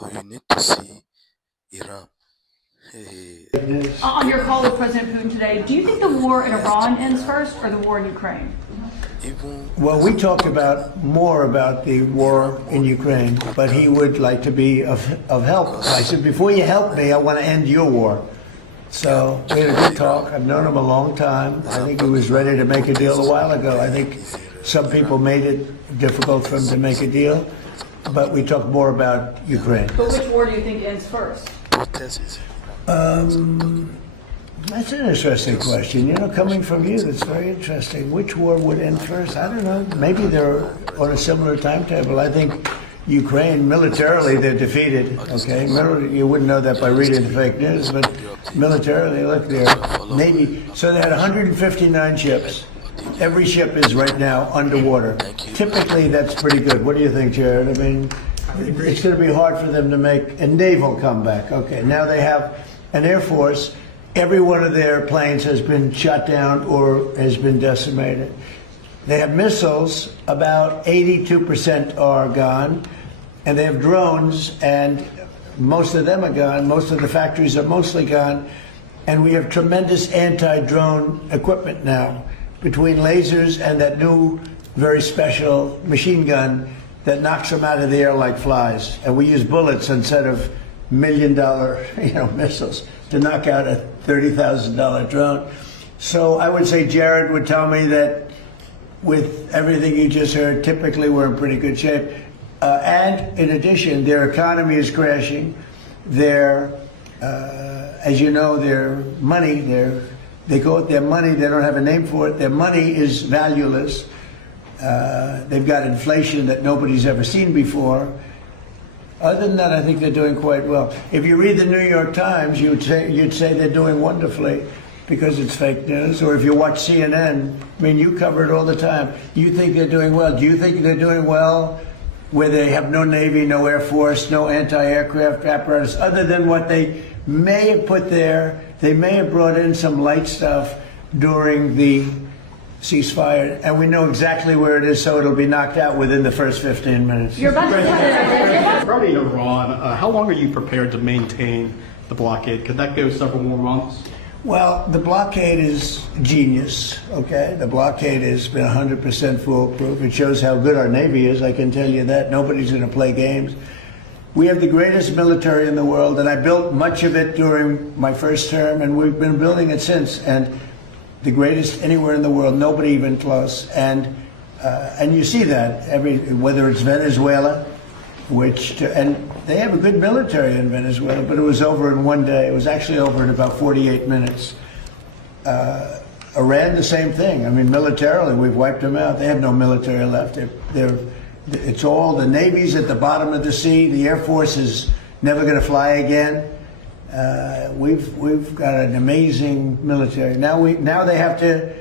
but you need to see Iran. Hey, On your call with President Putin today, do you think the war in Iran ends first or the war in Ukraine? even Well, we talked about more about the war in Ukraine, but he would like to be of help. I said, before you help me, I want to end your war. So we had a good talk. I've known him a long time. I think he was ready to make a deal a while ago. I think some people made it difficult for him to make a deal, but we talked more about Ukraine. But which war do you think ends first? protests. That's an interesting question. You know, coming from you, that's very interesting. Which war would end first? I don't know. Maybe they're on a similar timetable. I think Ukraine, militarily, they're defeated. Okay, you wouldn't know that by reading the fake news, but militarily, look, they're Navy. So they had 159 ships. Every ship is right now underwater. Typically, that's pretty good. What do you think, Jared? I mean, it's going to be hard for them to make a naval comeback. Okay, now they have an Air Force. Every one of their planes has been shot down or has been decimated. They have missiles, about 82% are gone, and they have drones, and most of them are gone. Most of the factories are mostly gone, and we have tremendous anti-drone equipment now, between lasers and that new, very special machine gun that knocks them out of the air like flies. And we use bullets instead of $1 million, missiles to knock out a $30,000 drone. So I would say Jared would tell me that with everything you just heard, typically we're in pretty good shape. And in addition, their economy is crashing. Their, as you know, their money, they call it their money, they don't have a name for it. Their money is valueless. They've got inflation that nobody's ever seen before. Other than that, I think they're doing quite well. If you read the New York Times, you'd say they're doing wonderfully because it's fake news. Or if you watch CNN, I mean, you cover it all the time. You think they're doing well. Do you think they're doing well where they have no Navy, no Air Force, no anti-aircraft apparatus, other than what they may have put there? They may have brought in some light stuff during the ceasefire, and we know exactly where it is, so it'll be knocked out within the first 15 minutes. You're about to Regarding Iran, how long are you prepared to maintain the blockade? Could that go several more months? Well, the blockade is genius, okay? The blockade has been 100% foolproof. It shows how good our Navy is, I can tell you that. Nobody's going to play games. We have the greatest military in the world, and I built much of it during my first term, and we've been building it since. And the greatest anywhere in the world, nobody even close. And you see that whether it's Venezuela, and they have a good military in Venezuela, but it was over in one day. It was actually over in about 48 minutes. Iran, the same thing. I mean, militarily, we've wiped them out. They have no military left. It's all the Navy's at the bottom of the sea. The Air Force is never going to fly again. We've got an amazing military. Now they have to